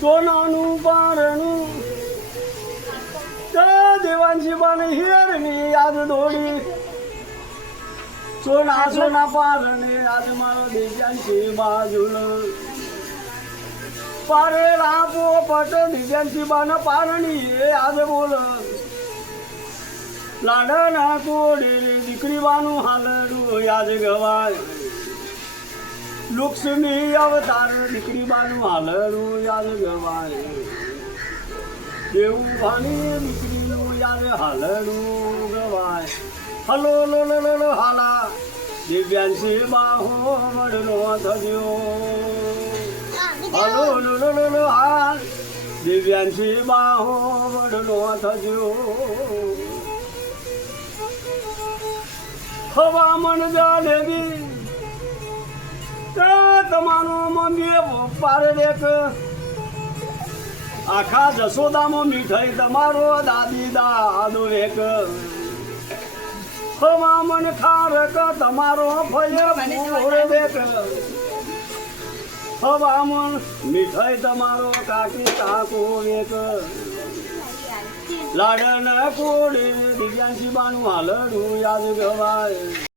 સોનાનું પારણું દેવાંશી બાને હિરની યાદ દોડી સોના સોના પારણે આજ મારો દિવ્યાંશી બાજુલ પારે આપો પટ દિવ્યાંશી બાના પારણી આજ બોલ લાડના કોડે દીકરી બાનું હાલરું યાદ ગવાય લક્ષ્મી અવતાર દીકરી બાનું હાલરું યાદ ગવાય દેવું ભાણી દીકરીનું યાદ હાલરું ગવાય હલો લો લો લો લો હાલા દિવ્યાંશી બાહો વડનો થયો હલો લો લો લો લો હાલ દિવ્યાંશી બાહો વડનો થયો હવામણ જાલેબી તમારો મમ્મીએ પાર દેખ આખા જસોદામાં મીઠાઈ તમારો દાદી દાદો એક હવામણ ખારક તમારો ફયર દેખ હવામણ મીઠાઈ તમારો કાકી કાકો એક લાડન કોડે દિવ્યાંશી બાનું હાલડું યાદ ગવાય.